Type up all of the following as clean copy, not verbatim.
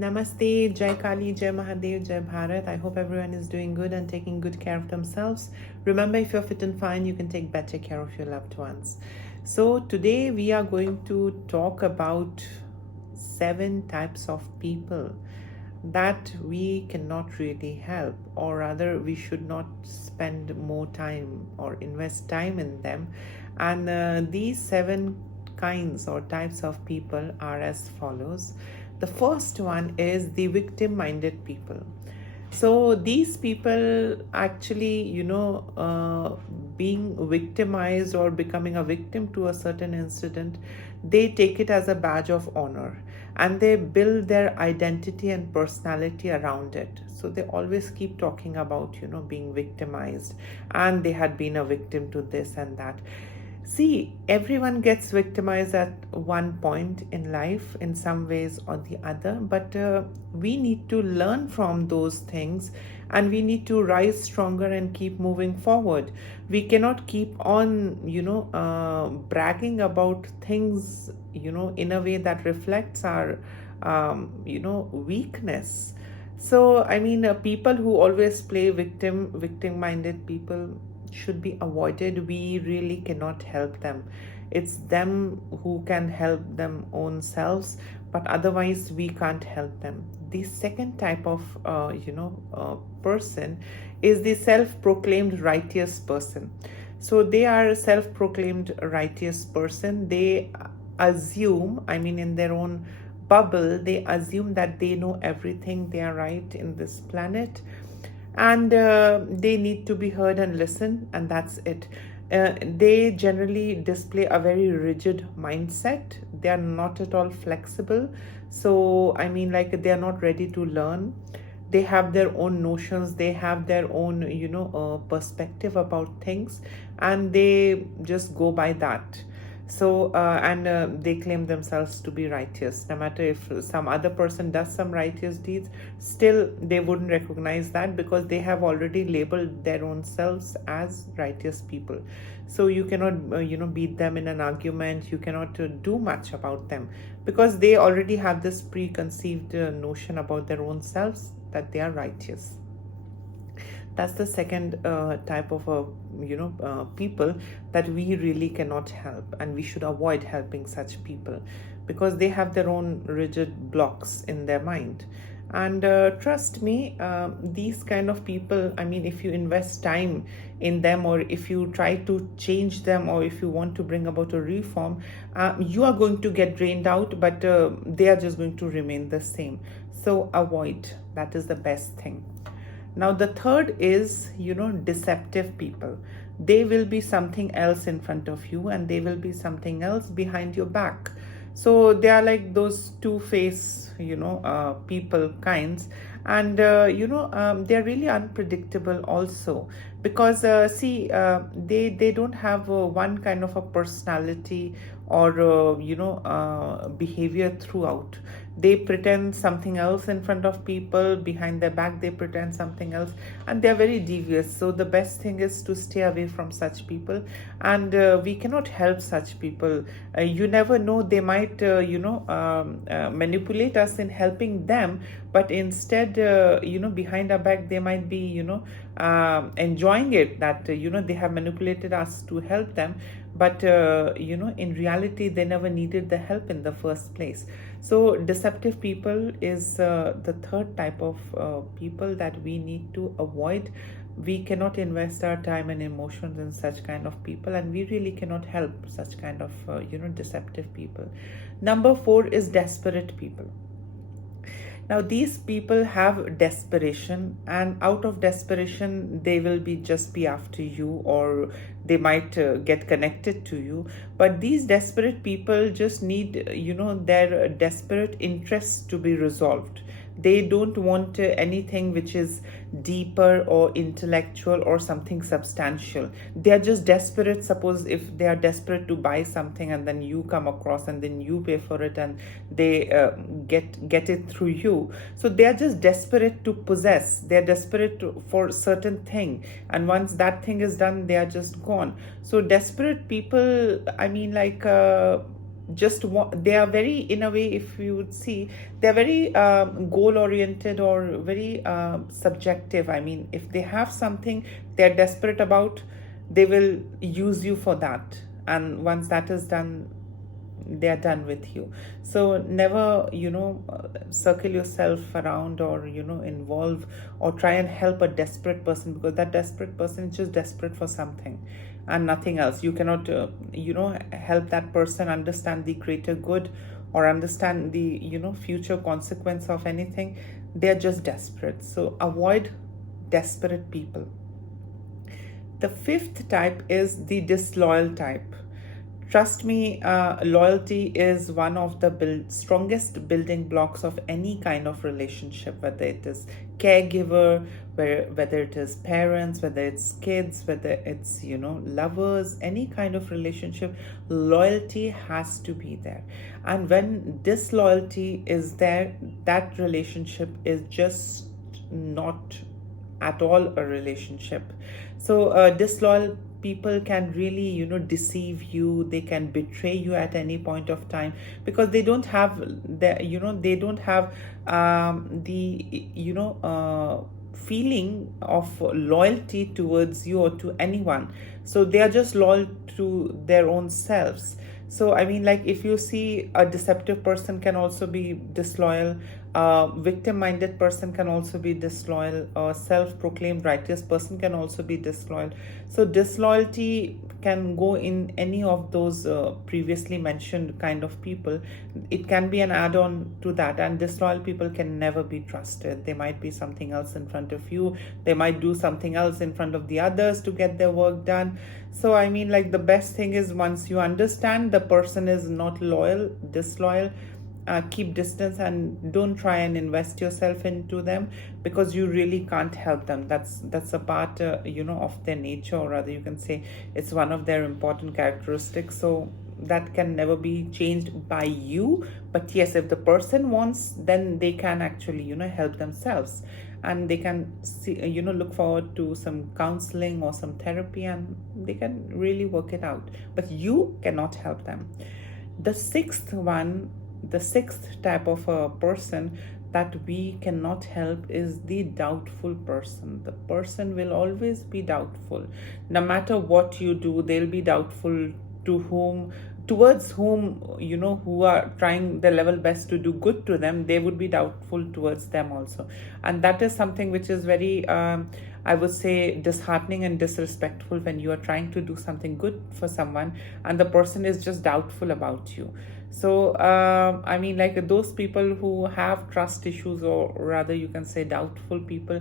Namaste, Jai Kali, Jai Mahadev, Jai Bharat. I hope everyone is doing good and taking good care of themselves. Remember, if you're fit and fine, you can take better care of your loved ones. So, today we are going to talk about 7 types of people that we cannot really help, or rather, we should not spend more time or invest time in them. And these 7 kinds or types of people are as follows. The first one is the victim minded people. So these people actually, being victimized or becoming a victim to a certain incident, they take it as a badge of honor and they build their identity and personality around it. So they always keep talking about, being victimized and they had been a victim to this and that. See, everyone gets victimized at one point in life in some ways or the other, but we need to learn from those things and we need to rise stronger and keep moving forward. We cannot keep on, bragging about things, in a way that reflects our, weakness. So, I mean, people who always play victim minded people should be avoided. We really cannot help them. It's them who can help them own selves, but otherwise we can't help them. The second type of person is the self-proclaimed righteous person. So they are a self-proclaimed righteous person. They assume, I mean, in their own bubble, they assume that they know everything, they are right in this planet, and they need to be heard and listened, and that's it. They generally display a very rigid mindset. They are not at all flexible. So I mean, like, they are not ready to learn. They have their own notions, they have their own perspective about things, and they just go by that. So and they claim themselves to be righteous. No matter if some other person does some righteous deeds, still they wouldn't recognize that because they have already labeled their own selves as righteous people. So you cannot beat them in an argument. You cannot do much about them because they already have this preconceived notion about their own selves that they are righteous. That's the second type of people that we really cannot help, and we should avoid helping such people because they have their own rigid blocks in their mind. And trust me, these kind of people, I mean, if you invest time in them, or if you try to change them, or if you want to bring about a reform, you are going to get drained out, but they are just going to remain the same. So avoid. That is the best thing. Now, the third is, deceptive people. They will be something else in front of you and they will be something else behind your back. So they are like those two-face, people kinds. And, they're really unpredictable also because, they don't have one kind of a personality or, behavior throughout. They pretend something else in front of people, behind their back they pretend something else, and they're very devious. So the best thing is to stay away from such people, and we cannot help such people. You never know, they might manipulate us in helping them, but instead behind our back they might be enjoying it, that they have manipulated us to help them, but in reality they never needed the help in the first place. So deceptive people is the third type of people that we need to avoid. We cannot invest our time and emotions in such kind of people, and we really cannot help such kind of deceptive people. Number 4 is desperate people. Now, these people have desperation, and out of desperation, they will be after you, or they might get connected to you. But these desperate people just need, their desperate interests to be resolved. They don't want anything which is deeper or intellectual or something substantial. They are just desperate. Suppose if they are desperate to buy something and then you come across and then you pay for it and they get it through you. So they are just desperate to possess. They are desperate for certain thing, and once that thing is done, they are just gone. So desperate people, I mean, like just want, they are very, in a way, if you would see, they're very goal oriented or very subjective. I mean, if they have something they're desperate about, they will use you for that, and once that is done, they are done with you. So never, circle yourself around, or involve or try and help a desperate person, because that desperate person is just desperate for something and nothing else. You cannot help that person understand the greater good, or understand the future consequence of anything. They're just desperate. So avoid desperate people. The fifth type is the disloyal type. Trust me, loyalty is one of the strongest building blocks of any kind of relationship, whether it is caregiver, whether it is parents, whether it's kids, whether it's, lovers, any kind of relationship, loyalty has to be there. And when disloyalty is there, that relationship is just not at all a relationship. So disloyal people can really deceive you, they can betray you at any point of time, because they don't have they don't have the feeling of loyalty towards you or to anyone. So they are just loyal to their own selves. So I mean, like, if you see, a deceptive person can also be disloyal, a victim-minded person can also be disloyal, a self-proclaimed righteous person can also be disloyal. So disloyalty can go in any of those previously mentioned kind of people. It can be an add-on to that, and disloyal people can never be trusted. They might be something else in front of you, they might do something else in front of the others to get their work done. So I mean, like, the best thing is, once you understand the person is not loyal, disloyal, keep distance and don't try and invest yourself into them, because you really can't help them. That's a part of their nature, or rather you can say it's one of their important characteristics. So that can never be changed by you. But yes, if the person wants, then they can actually help themselves, and they can see, look forward to some counseling or some therapy, and they can really work it out, but you cannot help them. The sixth type of a person that we cannot help is the doubtful person. The person will always be doubtful. No matter what you do, they'll be doubtful towards whom, who are trying their level best to do good to them, they would be doubtful towards them also. And that is something which is very, I would say, disheartening and disrespectful, when you are trying to do something good for someone and the person is just doubtful about you. So I mean, like, those people who have trust issues, or rather you can say doubtful people,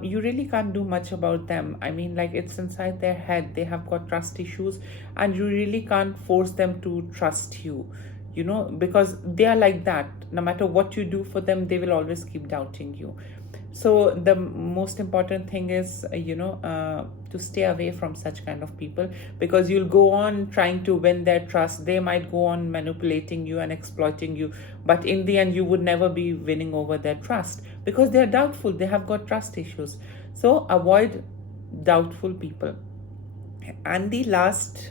you really can't do much about them. I mean, like, it's inside their head, they have got trust issues, and you really can't force them to trust you, because they are like that. No matter what you do for them, they will always keep doubting you. So the most important thing is, to stay away from such kind of people, because you'll go on trying to win their trust. They might go on manipulating you and exploiting you, but in the end you would never be winning over their trust, because they're doubtful, they have got trust issues. So avoid doubtful people. And the last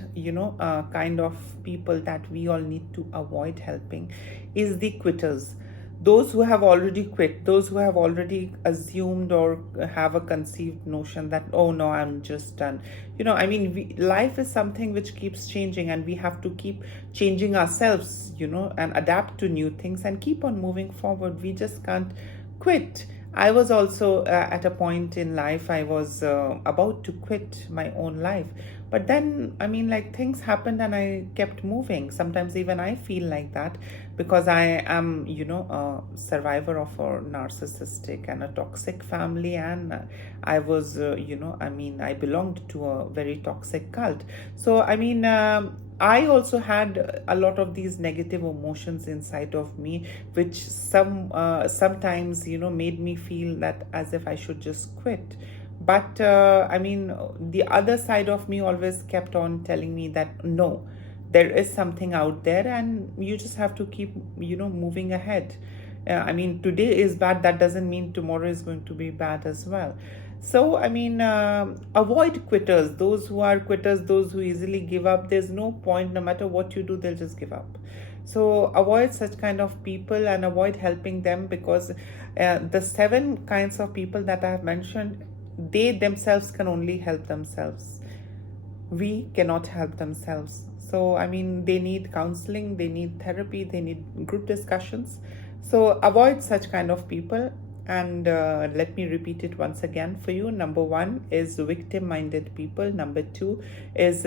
kind of people that we all need to avoid helping is the quitters. Those who have already quit, those who have already assumed or have a conceived notion that, oh no, I'm just done. I mean, life is something which keeps changing, and we have to keep changing ourselves, and adapt to new things and keep on moving forward. We just can't quit. I was also at a point in life, I was about to quit my own life. But then, I mean, like, things happened and I kept moving. Sometimes even I feel like that, because I am, a survivor of a narcissistic and a toxic family. And I was, I belonged to a very toxic cult. So, I mean, I also had a lot of these negative emotions inside of me, which sometimes, made me feel that as if I should just quit. But I mean, the other side of me always kept on telling me that no, there is something out there, and you just have to keep, moving ahead. I mean, today is bad, that doesn't mean tomorrow is going to be bad as well. So, I mean, avoid quitters, those who are quitters, those who easily give up. There's no point, no matter what you do, they'll just give up. So, avoid such kind of people and avoid helping them, because the 7 kinds of people that I have mentioned, they themselves can only help themselves. We cannot help themselves. So, I mean, they need counseling, they need therapy, they need group discussions. So, avoid such kind of people. And let me repeat it once again for you. Number 1 is victim minded people. Number 2 is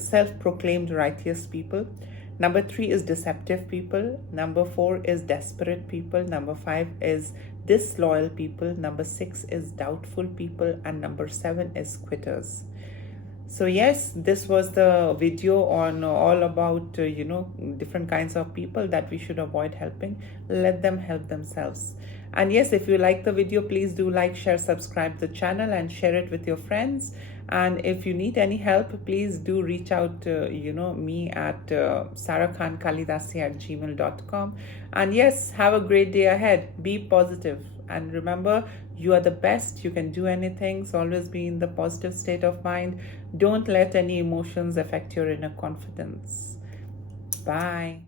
self proclaimed righteous people. Number 3 is deceptive people. Number 4 is desperate people. Number 5 is disloyal people. Number 6 is doubtful people. And number 7 is quitters. So yes, this was the video on all about different kinds of people that we should avoid helping. Let them help themselves. And yes, if you like the video, please do like, share, subscribe the channel and share it with your friends. And if you need any help, please do reach out to me at sarakhankalidasi@gmail.com. And yes, have a great day ahead. Be positive. And remember, you are the best. You can do anything. So always be in the positive state of mind. Don't let any emotions affect your inner confidence. Bye.